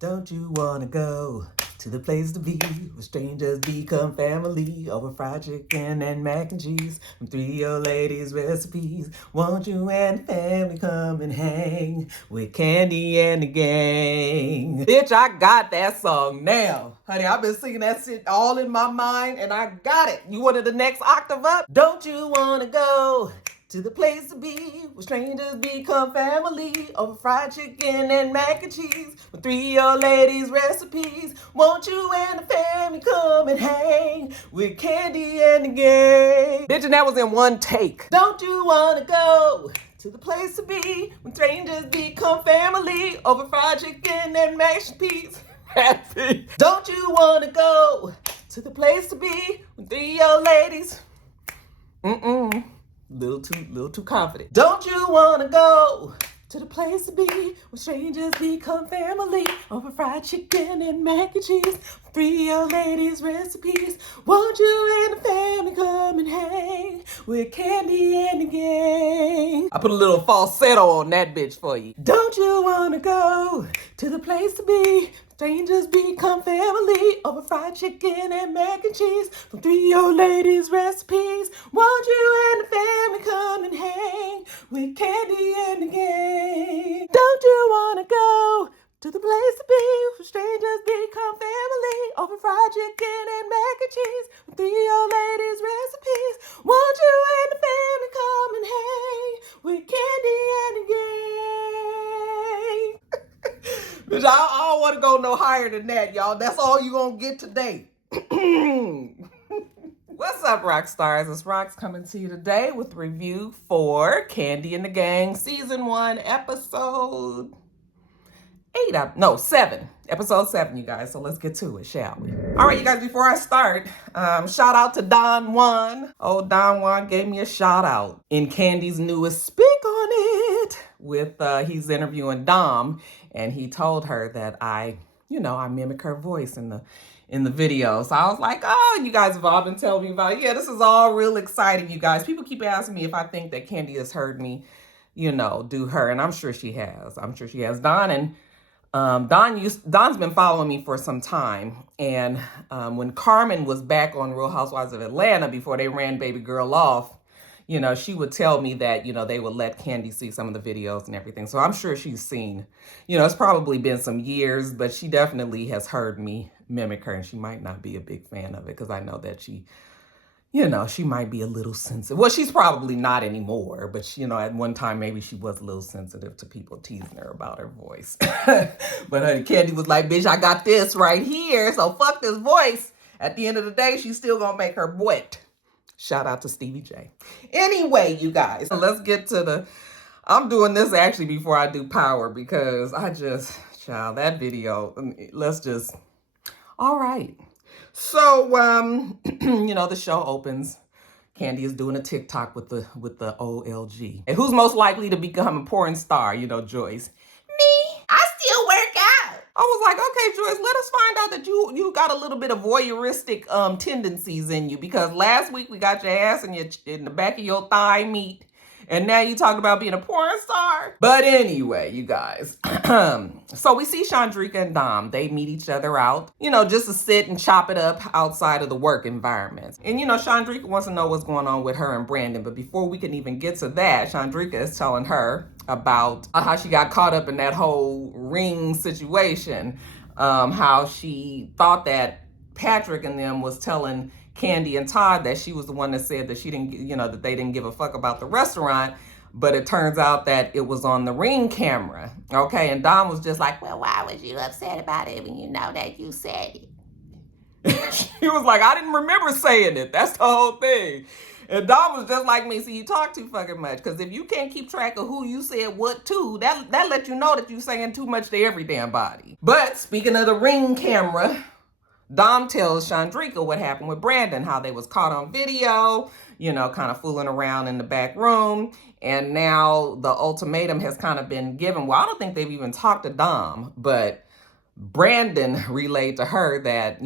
Don't you wanna go to the place to be where strangers become family over fried chicken and mac and cheese from 3 old ladies recipes? Won't you and the family come and hang with Kandi and the gang? Bitch, I got that song now. Honey, I've been singing that shit all in my mind and I got it. You wanted the next octave up? Don't you wanna go to the place to be where strangers become family over fried chicken and mac and cheese with 3 old ladies recipes? Won't you and the family come and hang with Kandi and the gang? Bitch, and that was in one take. Don't you wanna go to the place to be when strangers become family over fried chicken and mac and cheese? Don't you wanna go to the place to be when 3 old ladies? Little too confident. Don't you wanna go to the place to be where strangers become family over fried chicken and mac and cheese? 3 old ladies recipes. Won't you and the family come and hang with Kandi and the gang? I put a little falsetto on that bitch for you. Don't you wanna go to the place to be strangers become family over fried chicken and mac and cheese from 3 old ladies recipes? Won't you and the family come and hang with Kandi and the gang? Don't you wanna go to the place to be where strangers become family over fried chicken and mac and cheese from 3 old ladies recipes? Won't you and the family come and hang with Kandi and the gang? Bitch, I don't want to go no higher than that, y'all. That's all you gonna get today. What's up, rock stars? It's Rox coming to you today with a review for Kandi and the Gang Season 1, Episode 7. Episode 7, you guys. So let's get to it, shall we? All right, you guys, before I start, shout out to Don Juan. Oh, Don Juan gave me a shout out in Kandi's newest Speak On It with, he's interviewing Dom, and he told her that I mimic her voice in the video. So I was like, oh, you guys have all been telling me about it. Yeah, this is all real exciting, you guys. People keep asking me if I think that Kandi has heard me, do her, and I'm sure she has. I'm sure she has. Don's been following me for some time, and when Carmen was back on Real Housewives of Atlanta before they ran baby girl off, she would tell me that, they would let Kandi see some of the videos and everything. So I'm sure she's seen, it's probably been some years, but she definitely has heard me mimic her, and she might not be a big fan of it because I know that she might be a little sensitive. Well, she's probably not anymore, but at one time, maybe she was a little sensitive to people teasing her about her voice. But honey, Kandi was like, bitch, I got this right here, so fuck this voice. At the end of the day, she's still gonna make her wet. Shout out to Stevie J. Anyway, you guys, let's get to I'm doing this actually before I do Power because that video, all right. So, the show opens. Kandi is doing a TikTok with the OLG. And who's most likely to become a porn star? Joyce. Me. I still work out. I was like, okay, Joyce, let us find out that you got a little bit of voyeuristic tendencies in you, because last week we got your ass in the back of your thigh meat. And now you talk about being a porn star. But anyway, you guys. So we see Chandrika and Dom. They meet each other out, just to sit and chop it up outside of the work environment. And, Chandrika wants to know what's going on with her and Brandon. But before we can even get to that, Chandrika is telling her about how she got caught up in that whole ring situation. How she thought that Patrick and them was telling Kandi and Todd that she was the one that said that she didn't, that they didn't give a fuck about the restaurant, but it turns out that it was on the Ring camera, okay? And Dom was just like, well, why was you upset about it when you know that you said it? She was like, I didn't remember saying it. That's the whole thing. And Dom was just like me. See, you talk too fucking much, because if you can't keep track of who you said what to, that lets you know that you're saying too much to every damn body. But speaking of the Ring camera, Dom tells Chandrika what happened with Brandon, how they was caught on video, kind of fooling around in the back room. And now the ultimatum has kind of been given. Well, I don't think they've even talked to Dom, but Brandon relayed to her that,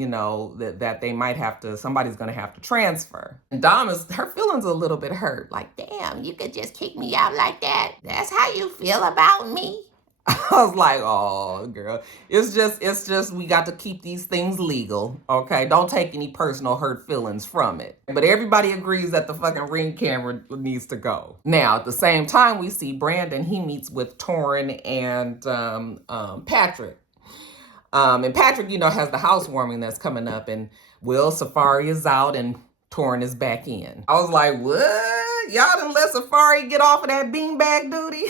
that they might have to, somebody's going to have to transfer. And Dom her feelings a little bit hurt. Like, damn, you could just kick me out like that? That's how you feel about me? I was like, oh, girl, it's just, we got to keep these things legal, okay? Don't take any personal hurt feelings from it. But everybody agrees that the fucking Ring camera needs to go. Now, at the same time, we see Brandon, he meets with Torrin and Patrick. And Patrick, has the housewarming that's coming up, and Will Safari is out and Torrin is back in. I was like, what? Y'all done let Safari get off of that beanbag duty?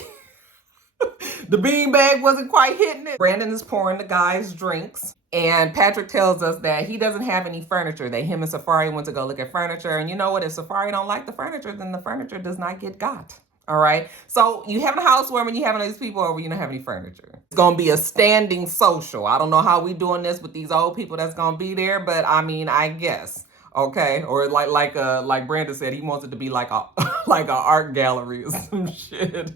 The beanbag wasn't quite hitting it. Brandon is pouring the guys drinks. And Patrick tells us that he doesn't have any furniture, that him and Safari went to go look at furniture. And you know what? If Safari don't like the furniture, then the furniture does not get got. All right. So you having a housewarming, you having these people over, you don't have any furniture. It's going to be a standing social. I don't know how we doing this with these old people that's going to be there, but I mean, I guess. Okay, or like Brandon said, he wants it to be like a like a art gallery or some shit.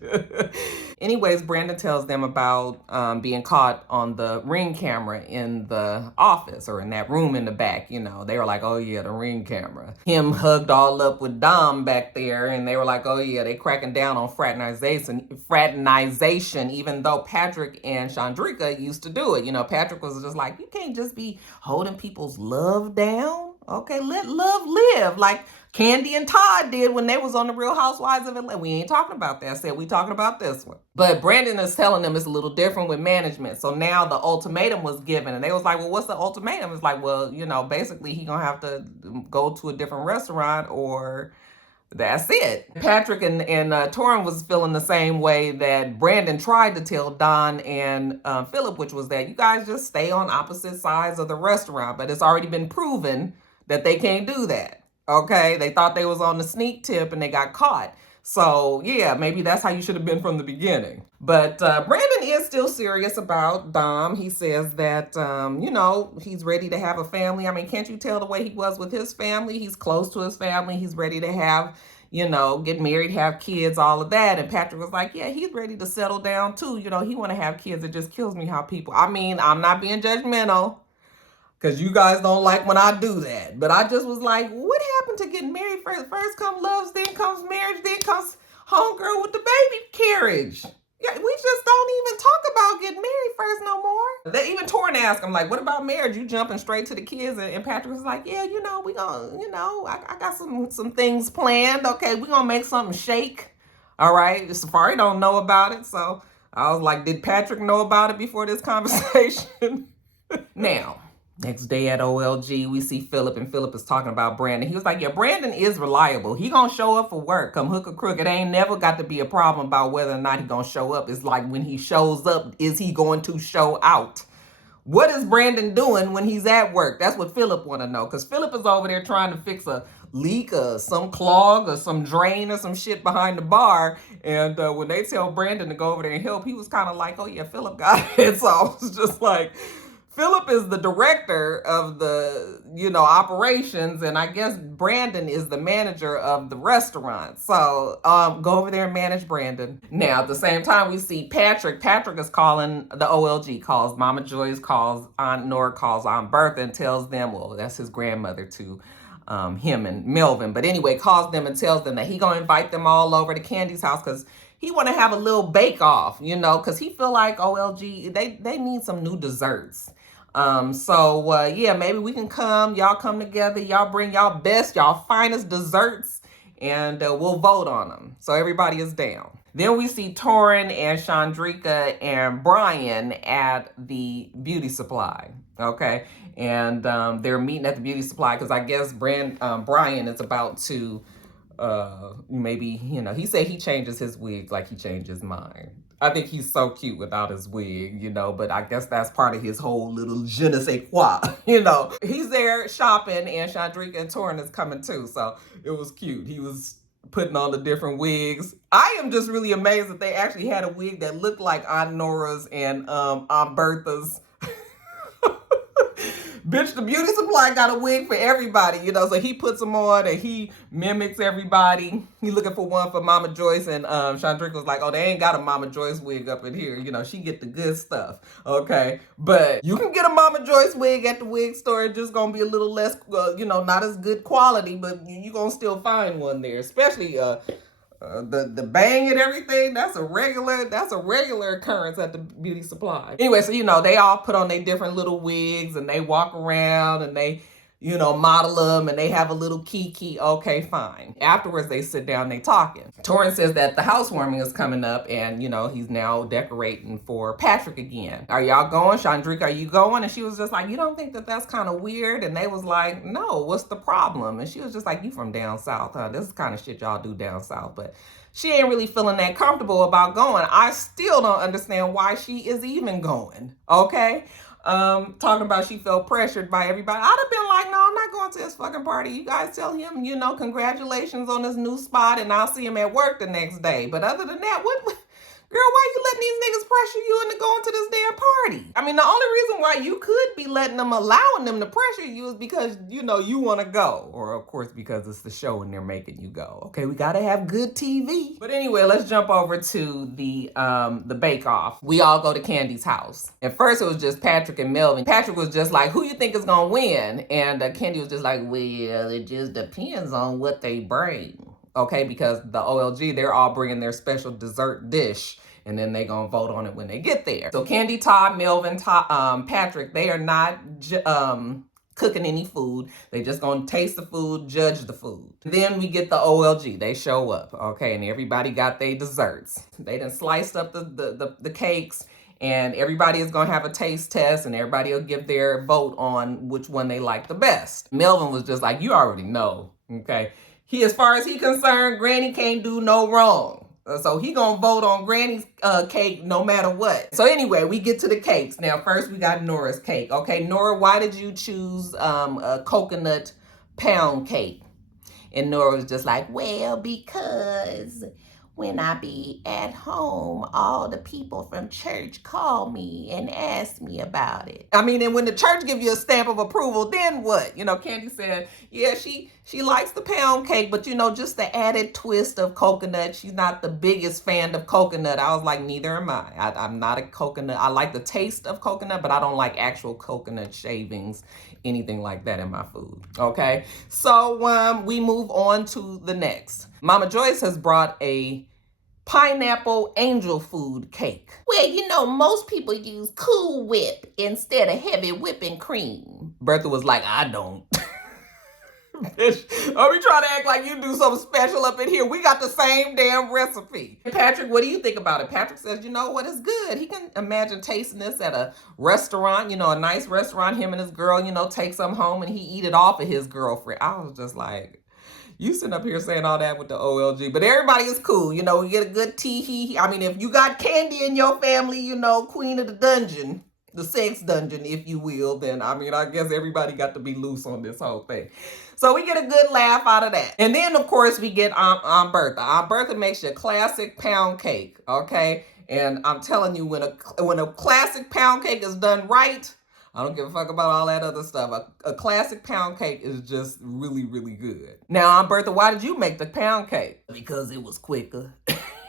Anyways, Brandon tells them about being caught on the Ring camera in the office or in that room in the back. They were like, oh yeah, the Ring camera. Him hugged all up with Dom back there, and they were like, oh yeah, they cracking down on fraternization, even though Patrick and Chandrika used to do it. Patrick was just like, you can't just be holding people's love down. Okay, let love live like Kandi and Todd did when they was on the Real Housewives of Atlanta. We ain't talking about that. I said we talking about this one. But Brandon is telling them it's a little different with management. So now the ultimatum was given, and they was like, well, what's the ultimatum? It's like, well, basically he gonna have to go to a different restaurant or that's it. Patrick and Torrin was feeling the same way that Brandon tried to tell Don and Philip, which was that you guys just stay on opposite sides of the restaurant. But it's already been proven that they can't do that. Okay, they thought they was on the sneak tip and they got caught. So yeah, maybe that's how you should have been from the beginning. But Brandon is still serious about Dom. He says that, he's ready to have a family. I mean, can't you tell the way he was with his family? He's close to his family. He's ready to have, get married, have kids, all of that. And Patrick was like, yeah, he's ready to settle down too. He want to have kids. It just kills me how people, I mean, I'm not being judgmental, because you guys don't like when I do that. But I just was like, what happened to getting married first? First comes love, then comes marriage, then comes homegirl with the baby carriage. Yeah, we just don't even talk about getting married first no more. They even Torrin asked him, like, what about marriage? You jumping straight to the kids? And Patrick was like, yeah, we gonna, I got some things planned. Okay, we gonna make something shake. All right, Safari don't know about it. So I was like, did Patrick know about it before this conversation? Now, next day at OLG, we see Philip, and Philip is talking about Brandon. He was like, yeah, Brandon is reliable. He gonna show up for work, come hook or crook. It ain't never got to be a problem about whether or not he gonna show up. It's like when he shows up, is he going to show out? What is Brandon doing when he's at work? That's what Philip want to know, because Philip is over there trying to fix a leak or some clog or some drain or some shit behind the bar. And when they tell Brandon to go over there and help, he was kind of like, oh yeah, Philip got it. So I was just like, Philip is the director of the, operations, and I guess Brandon is the manager of the restaurant. So go over there and manage Brandon. Now, at the same time, we see Patrick. Patrick is calling the OLG, calls Mama Joyce, calls Aunt Nora, calls Aunt Bertha, and tells them, well, that's his grandmother to him and Melvin. But anyway, calls them and tells them that he gonna invite them all over to Candy's house because he want to have a little bake-off, because he feel like OLG, they need some new desserts. Yeah, maybe we can y'all come together, y'all bring y'all best, y'all finest desserts, and we'll vote on them. So everybody is down. Then we see Torrin and Chandrika and Brian at the beauty supply, okay? And they're meeting at the beauty supply because I guess Brian is about to maybe, he said he changes his wig like he changed his mind. I think he's so cute without his wig, but I guess that's part of his whole little je ne sais quoi, He's there shopping, and Chandrika and Torrin is coming too, so it was cute. He was putting on the different wigs. I am just really amazed that they actually had a wig that looked like Aunt Nora's and Aunt Bertha's. Bitch, the beauty supply got a wig for everybody, so he puts them on and he mimics everybody. He looking for one for Mama Joyce, and Chandrika was like, oh, they ain't got a Mama Joyce wig up in here. She get the good stuff, okay? But you can get a Mama Joyce wig at the wig store. It's just gonna be a little less, not as good quality, but you gonna still find one there, especially The bang and everything, that's a regular occurrence at the beauty supply. Anyway, so they all put on their different little wigs and they walk around and they model them and they have a little kiki. Okay, fine. Afterwards, they sit down, they talking. Torrin says that the housewarming is coming up and, he's now decorating for Patrick again. Are y'all going? Chandrika, are you going? And she was just like, you don't think that that's kind of weird? And they was like, no, what's the problem? And she was just like, you from down south, huh? This is kind of shit y'all do down south. But she ain't really feeling that comfortable about going. I still don't understand why she is even going, okay? Talking about she felt pressured by everybody. I'd have been like, no, I'm not going to this fucking party. You guys tell him, congratulations on this new spot and I'll see him at work the next day. But other than that, girl, why you letting these niggas pressure you into going to this damn party? I mean, the only reason why you could be allowing them to pressure you is because, you want to go. Or, of course, because it's the show and they're making you go. Okay, we got to have good TV. But anyway, let's jump over to the bake-off. We all go to Kandi's house. At first, it was just Patrick and Melvin. Patrick was just like, who you think is going to win? And Kandi was just like, well, it just depends on what they bring. Okay, because the OLG, they're all bringing their special dessert dish, and then they're going to vote on it when they get there. So Kandi, Todd, Melvin, Patrick, they are not cooking any food. They just going to taste the food, judge the food. Then we get the OLG. They show up, okay, and everybody got their desserts. They done sliced up the cakes, and everybody is going to have a taste test, and everybody will give their vote on which one they like the best. Melvin was just like, you already know, okay? As far as he concerned, Granny can't do no wrong. So he gonna vote on Granny's cake no matter what. So anyway, we get to the cakes. Now, first we got Nora's cake. Okay, Nora, why did you choose a coconut pound cake? And Nora was just like, well, because when I be at home, all the people from church call me and ask me about it. I mean, and when the church give you a stamp of approval, then what? Kandi said, yeah, she likes the pound cake, but just the added twist of coconut. She's not the biggest fan of coconut. I was like, neither am I. I'm not a coconut. I like the taste of coconut, but I don't like actual coconut shavings, anything like that in my food. Okay, so we move on to the next. Mama Joyce has brought a pineapple angel food cake. Well, most people use Cool Whip instead of heavy whipping cream. Bertha was like, I don't. Bitch, are we trying to act like you do something special up in here? We got the same damn recipe. Patrick, what do you think about it? Patrick says, you know what, it's good. He can imagine tasting this at a restaurant, a nice restaurant. Him and his girl, take some home and he eat it off of his girlfriend. I was just like, you sitting up here saying all that with the OLG, but everybody is cool. We get a good tee-hee. I mean, if you got Kandi in your family, queen of the dungeon, the sex dungeon, if you will, then, I guess everybody got to be loose on this whole thing. So we get a good laugh out of that. And then, of course, we get Aunt Bertha. Aunt Bertha makes you a classic pound cake, okay? And I'm telling you, when a classic pound cake is done right, I don't give a fuck about all that other stuff. A classic pound cake is just really, really good. Now, Aunt Bertha, why did you make the pound cake? Because it was quicker.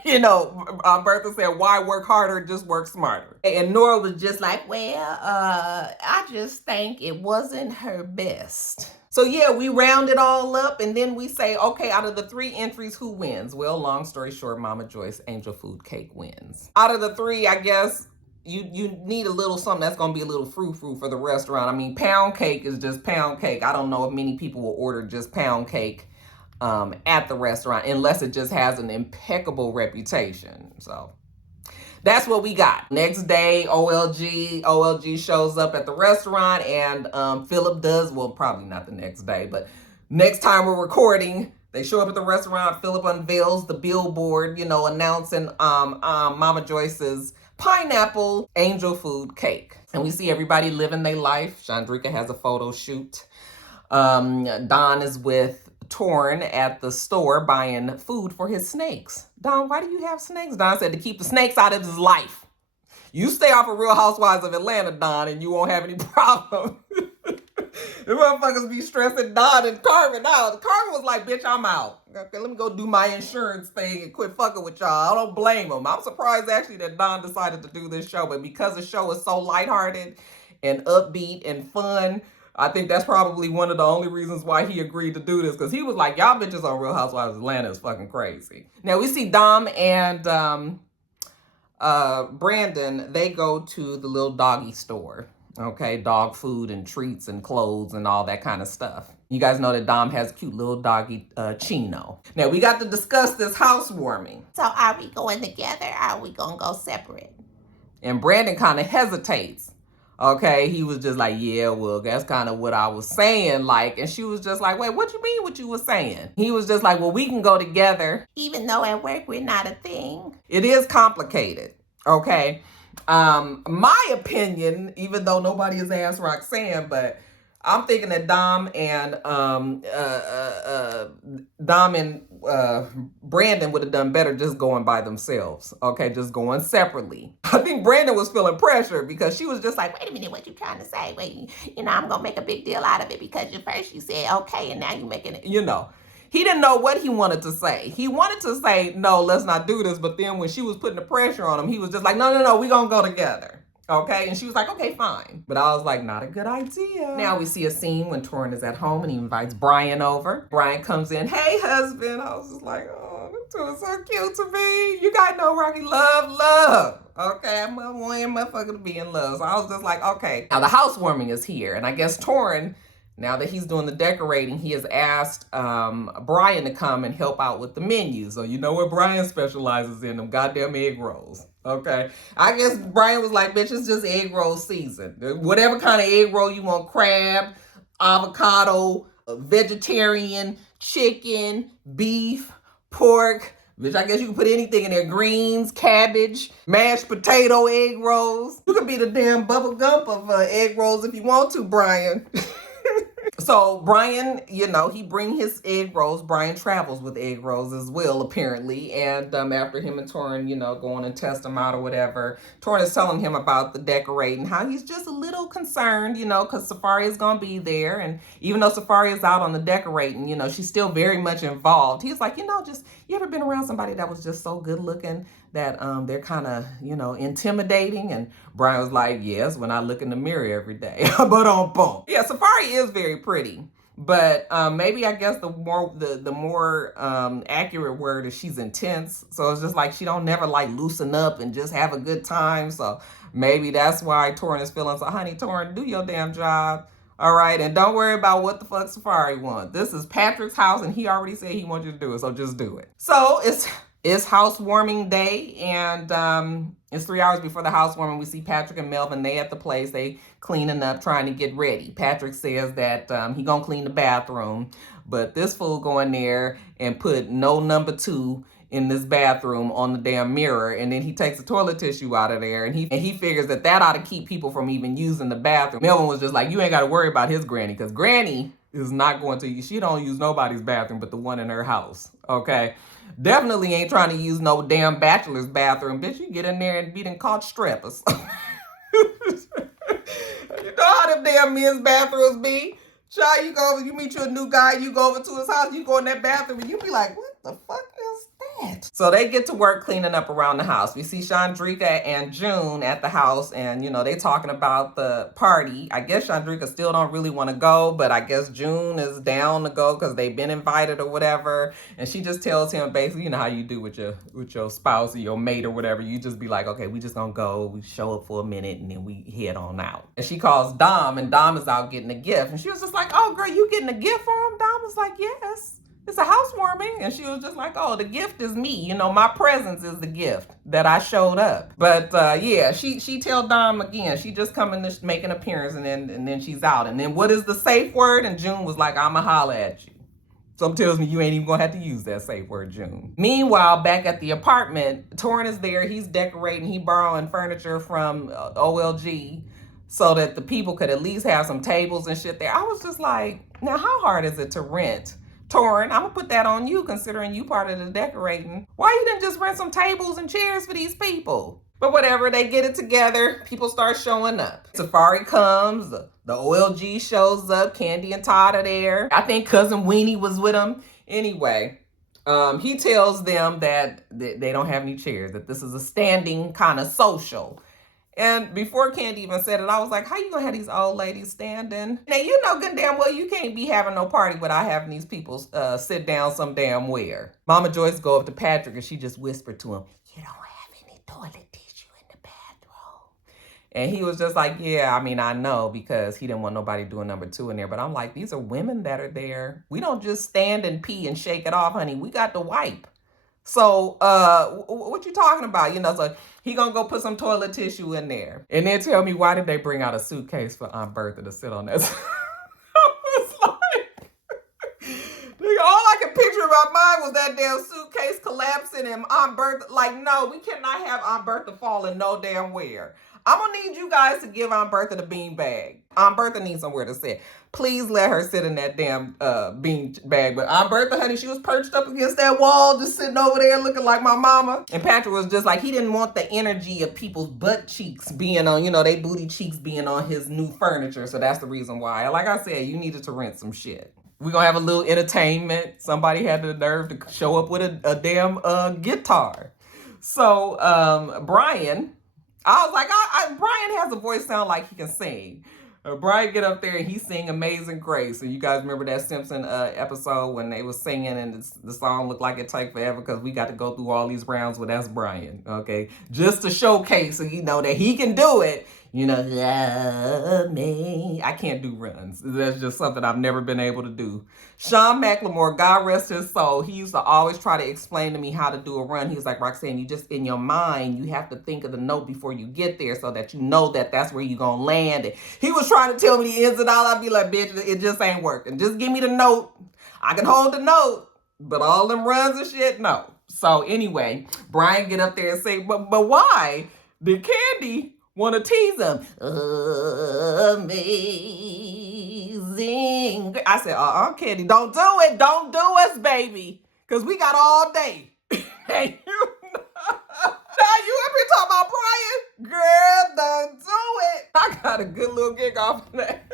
Aunt Bertha said, why work harder, just work smarter. And Nora was just like, well, I just think it wasn't her best. So yeah, we round it all up and then we say, okay, out of the 3 entries, who wins? Well, long story short, Mama Joyce Angel Food Cake wins. Out of the 3, I guess, you need a little something that's going to be a little frou-frou for the restaurant. I mean, pound cake is just pound cake. I don't know if many people will order just pound cake at the restaurant unless it just has an impeccable reputation. So that's what we got. Next day, OLG shows up at the restaurant and Philip does, well, probably not the next day, but next time we're recording, they show up at the restaurant. Philip unveils the billboard, announcing Mama Joyce's pineapple angel food cake. And we see everybody living their life. Chandrika has a photo shoot. Don is with Torrin at the store buying food for his snakes. Don, why do you have snakes? Don said to keep the snakes out of his life. You stay off of Real Housewives of Atlanta, Don, and you won't have any problem. The motherfuckers be stressing Don and Carmen out. Carmen was like, bitch, I'm out. Okay, let me go do my insurance thing and quit fucking with y'all. I don't blame him. I'm surprised actually that Don decided to do this show, but because the show is so lighthearted and upbeat and fun, I think that's probably one of the only reasons why he agreed to do this, because he was like, y'all bitches on Real Housewives of Atlanta is fucking crazy. Now we see Dom and Brandon, they go to the little doggy store. Okay, dog food and treats and clothes and all that kind of stuff. You guys know that Dom has a cute little doggy, Chino. Now, we got to discuss this housewarming. So are we going together or are we going to go separate? And Brandon kind of hesitates. Okay, he was just like, yeah, well, that's kind of what I was saying. Like, and she was just like, wait, what you mean what you were saying? He was just like, well, we can go together. Even though at work we're not a thing. It is complicated, okay? My opinion, even though nobody is asked Roxanne, but I'm thinking that Dom and Brandon would have done better just going by themselves. Okay, just going separately. I think Brandon was feeling pressure because she was just like, wait a minute, what you trying to say? Wait, I'm gonna make a big deal out of it because at first you said okay and now you making it. He didn't know what he wanted to say. He wanted to say, no, let's not do this. But then when she was putting the pressure on him, he was just like, no, we're going to go together. Okay. And she was like, okay, fine. But I was like, not a good idea. Now we see a scene when Torrin is at home and he invites Brian over. Brian comes in, hey, husband. I was just like, oh, this was so cute to me. You guys know Rocky love. Okay, I'm wanting motherfucker to be in love. So I was just like, okay. Now the housewarming is here. And I guess Torrin, now that he's doing the decorating, he has asked Brian to come and help out with the menu. So you know what Brian specializes in? Them goddamn egg rolls. Okay. I guess Brian was like, bitch, it's just egg roll season. Whatever kind of egg roll you want, crab, avocado, vegetarian, chicken, beef, pork. Bitch, I guess you can put anything in there. Greens, cabbage, mashed potato egg rolls. You could be the damn Bubba Gump of egg rolls if you want to, Brian. So Brian, he bring his egg rolls. Brian travels with egg rolls as well, apparently. And after him and Torrin, go on and test them out or whatever, Torrin is telling him about the decorating, how he's just a little concerned, because Safari is going to be there. And even though Safari is out on the decorating, she's still very much involved. He's like, just, you ever been around somebody that was just so good looking that they're kind of, intimidating? And Brian was like, yes, when I look in the mirror every day. But on boom. Yeah, Safari is very pretty. But maybe I guess the more accurate word is she's intense. So it's just like she don't never like loosen up and just have a good time. So maybe that's why Torrin is feeling so, honey, Torrin, do your damn job. All right, and don't worry about what the fuck Safari wants. This is Patrick's house, and he already said he wants you to do it, so just do it. So it's housewarming day, and it's 3 hours before the housewarming. We see Patrick and Melvin, they at the place, they cleaning up, trying to get ready. Patrick says that he gonna clean the bathroom, but this fool go in there and put no number 2 in this bathroom on the damn mirror, and then he takes the toilet tissue out of there, and he figures that ought to keep people from even using the bathroom. Melvin was just like, you ain't got to worry about his granny, because granny is not going to, she don't use nobody's bathroom but the one in her house, okay? Definitely ain't trying to use no damn bachelor's bathroom. Bitch, you get in there and be done caught strep or something. You know how them damn men's bathrooms be? Child, you meet you a new guy, you go over to his house, you go in that bathroom, and you be like, what the fuck is that? So they get to work cleaning up around the house. We see Chandrika and June at the house, and, they talking about the party. I guess Chandrika still don't really want to go, but I guess June is down to go because they've been invited or whatever. And she just tells him basically, how you do with your spouse or your mate or whatever. You just be like, okay, we just gonna go. We show up for a minute, and then we head on out. And she calls Dom, and Dom is out getting a gift. And she was just like, oh, girl, you getting a gift for him? Dom was like, yes. It's a housewarming. And she was just like, oh, the gift is me. My presence is the gift that I showed up. But yeah, she tell Dom again, she just coming to make an appearance, and then she's out. And then what is the safe word? And June was like, I'ma holler at you. Something tells me you ain't even gonna have to use that safe word, June. Meanwhile, back at the apartment, Torrin is there. He's decorating. He borrowing furniture from OLG so that the people could at least have some tables and shit there. I was just like, now how hard is it to rent? Torrin, I'm gonna put that on you, considering you part of the decorating. Why you didn't just rent some tables and chairs for these people? But whatever, they get it together. People start showing up. Safari comes, the OLG shows up, Kandi and Todd are there. I think Cousin Weenie was with them. Anyway, he tells them that they don't have any chairs, that this is a standing kind of social. And before Kandi even said it, I was like, how you gonna have these old ladies standing? Now, you know good and damn well you can't be having no party without having these people sit down some damn where. Mama Joyce go up to Patrick and she just whispered to him, you don't have any toilet tissue in the bathroom. And he was just like, yeah, I mean, I know, because he didn't want nobody doing number 2 in there. But I'm like, these are women that are there. We don't just stand and pee and shake it off, honey. We got to wipe. So, what you talking about? You know, so he gonna go put some toilet tissue in there. And then tell me, why did they bring out a suitcase for Aunt Bertha to sit on that? I was like, nigga, all I could picture in my mind was that damn suitcase collapsing and Aunt Bertha. Like, no, we cannot have Aunt Bertha falling no damn where. I'm gonna need you guys to give Aunt Bertha the bean bag. Aunt Bertha needs somewhere to sit. Please let her sit in that damn bean bag. But Aunt Bertha, honey, she was perched up against that wall, just sitting over there looking like my mama. And Patrick was just like, he didn't want the energy of people's butt cheeks being on, you know, they booty cheeks being on his new furniture. So that's the reason why. Like I said, you needed to rent some shit. We're going to have a little entertainment. Somebody had the nerve to show up with a damn guitar. So Brian, I was like, Brian has a voice sound like he can sing. Brian get up there and he sing Amazing Grace. So you guys remember that Simpson episode when they was singing and the song looked like it take forever because we got to go through all these rounds. Well, that's Brian, okay? Just to showcase, you know, that he can do it. You know, love me. I can't do runs. That's just something I've never been able to do. Sean McLemore, God rest his soul, he used to always try to explain to me how to do a run. He was like, Roxanne, you just, in your mind, you have to think of the note before you get there so that you know that that's where you're going to land. And he was trying to tell me the ins and outs. I'd be like, bitch, it just ain't working. Just give me the note. I can hold the note, but all them runs and shit, no. So anyway, Brian get up there and say, but why did Kandi want to tease him? Amazing. I said, Kandi, don't do it. Don't do us, baby. Because we got all day. Hey, you know. Now you up here talking about Brian? Girl, don't do it. I got a good little gig off of that.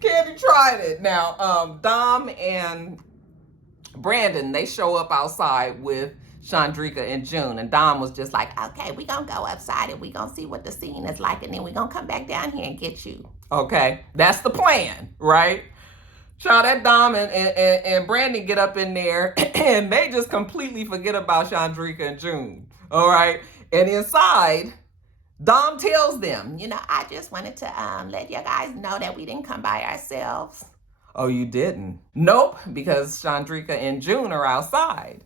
Kandi tried it. Now, Dom and Brandon, they show up outside with Chandrika and June, and Dom was just like, Okay, we gonna go outside and we gonna see what the scene is like, and then we gonna come back down here and get you. okay, that's the plan, right? Child, that Dom and Brandon get up in there and they just completely forget about Chandrika and June, all right? And inside, Dom tells them, You know, I just wanted to let you guys know that we didn't come by ourselves. oh, you didn't? Nope, because Chandrika and June are outside.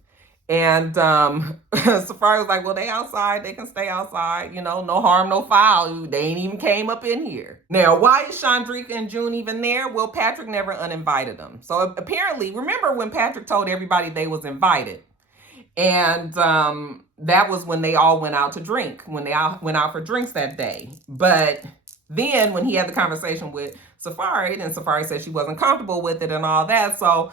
And Safari was like, well, they outside. They can stay outside. You know, no harm, no foul. They ain't even came up in here. Now, why is Chandrika and June even there? Well, Patrick never uninvited them. So apparently, remember when Patrick told everybody they was invited? And that was when they all went out to drink, when they all went out for drinks that day. But then when he had the conversation with Safari, then Safari said she wasn't comfortable with it and all that. So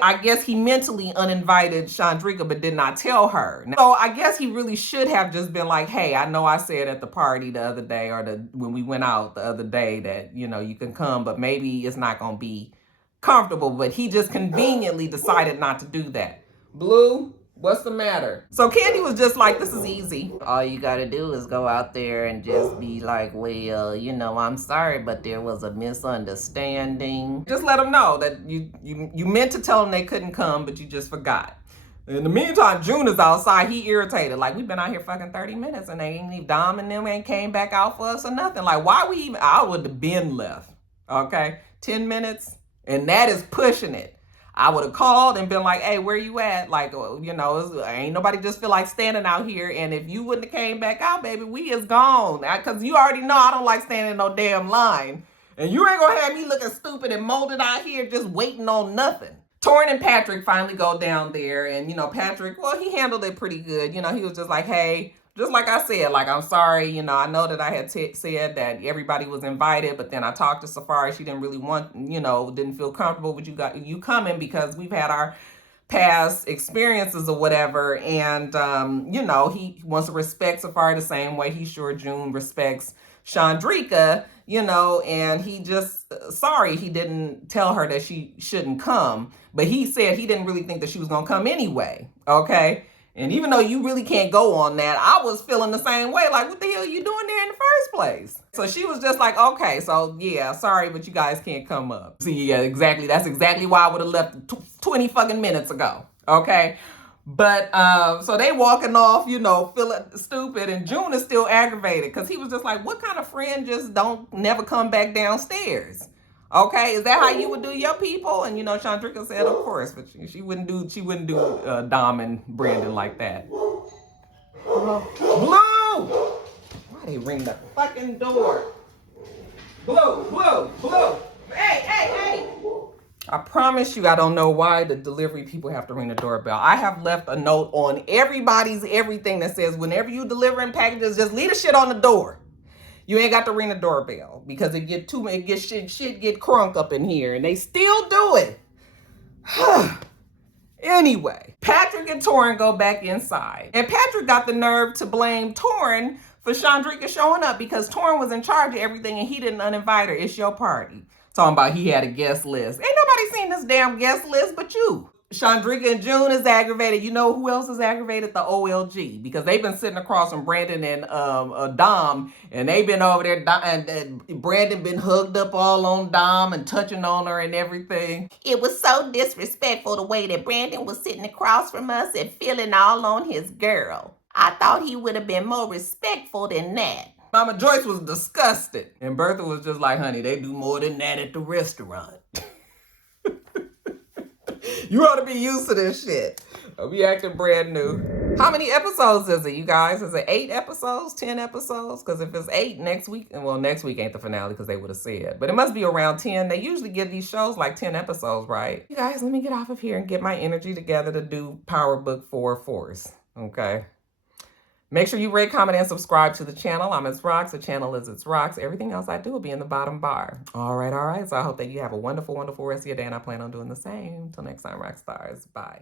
I guess he mentally uninvited Chandrika, but did not tell her. So I guess he really should have just been like, hey, I know I said at the party the other day or when we went out the other day that, you know, you can come, but maybe it's not going to be comfortable. But he just conveniently decided not to do that. Blue, what's the matter? So Kandi was just like, this is easy. All you gotta do is go out there and just be like, well, you know, I'm sorry, but there was a misunderstanding. Just let them know that you meant to tell them they couldn't come, but you just forgot. In the meantime, June is outside. He irritated. Like, we've been out here fucking 30 minutes and they ain't even, Dom and them ain't came back out for us or nothing. Like, why we even, I would have been left. Okay? 10 minutes. And that is pushing it. I would have called and been like, hey, where you at? Like, you know, ain't nobody just feel like standing out here. And if you wouldn't have came back out, baby, we is gone. Because you already know I don't like standing in no damn line. And you ain't going to have me looking stupid and molded out here just waiting on nothing. Torrin and Patrick finally go down there. And, you know, Patrick, well, he handled it pretty good. You know, he was just like, hey, just like I said, like, I'm sorry, you know, I know that I had said that everybody was invited, but then I talked to Safari. She didn't really want, you know, didn't feel comfortable with you coming because we've had our past experiences or whatever. And, you know, he wants to respect Safari the same way he sure June respects Chandrika, you know, and he just, sorry he didn't tell her that she shouldn't come. But he said he didn't really think that she was going to come anyway, okay? And even though you really can't go on that, I was feeling the same way. Like, what the hell are you doing there in the first place? So she was just like, okay, so yeah, sorry, but you guys can't come up. See, yeah, exactly. That's exactly why I would have left 20 fucking minutes ago. Okay. But so they walking off, you know, feeling stupid, and June is still aggravated because he was just like, what kind of friend just don't never come back downstairs? Okay, is that how you would do your people? And you know, Chandrika said, of course, but she wouldn't do Dom and Brandon like that. Blue! Why they ring the fucking door? Blue! Hey! I promise you, I don't know why the delivery people have to ring the doorbell. I have left a note on everybody's everything that says, whenever you delivering packages, just leave the shit on the door. You ain't got to ring the doorbell because shit get crunk up in here, and they still do it. Anyway, Patrick and Torrin go back inside, and Patrick got the nerve to blame Torrin for Chandrika showing up because Torrin was in charge of everything and he didn't uninvite her. It's your party. Talking about he had a guest list. Ain't nobody seen this damn guest list but you. Chandrika and June is aggravated. You know who else is aggravated? The OLG, because they've been sitting across from Brandon and Dom, and they've been over there, and Brandon been hugged up all on Dom and touching on her and everything. It was so disrespectful the way that Brandon was sitting across from us and feeling all on his girl. I thought he would have been more respectful than that. Mama Joyce was disgusted, and Bertha was just like, honey, they do more than that at the restaurant. You ought to be used to this shit. Don't be acting brand new. How many episodes is it, you guys? Is it 8 episodes, 10 episodes? Because if it's 8 next week, well, next week ain't the finale because they would have said. But it must be around 10. They usually give these shows like 10 episodes, right? You guys, let me get off of here and get my energy together to do Power Book 4 Force. Okay? Make sure you rate, comment, and subscribe to the channel. I'm itsrox. The channel is itsrox. Everything else I do will be in the bottom bar. All right. So I hope that you have a wonderful, wonderful rest of your day, and I plan on doing the same. Till next time, rock stars. Bye.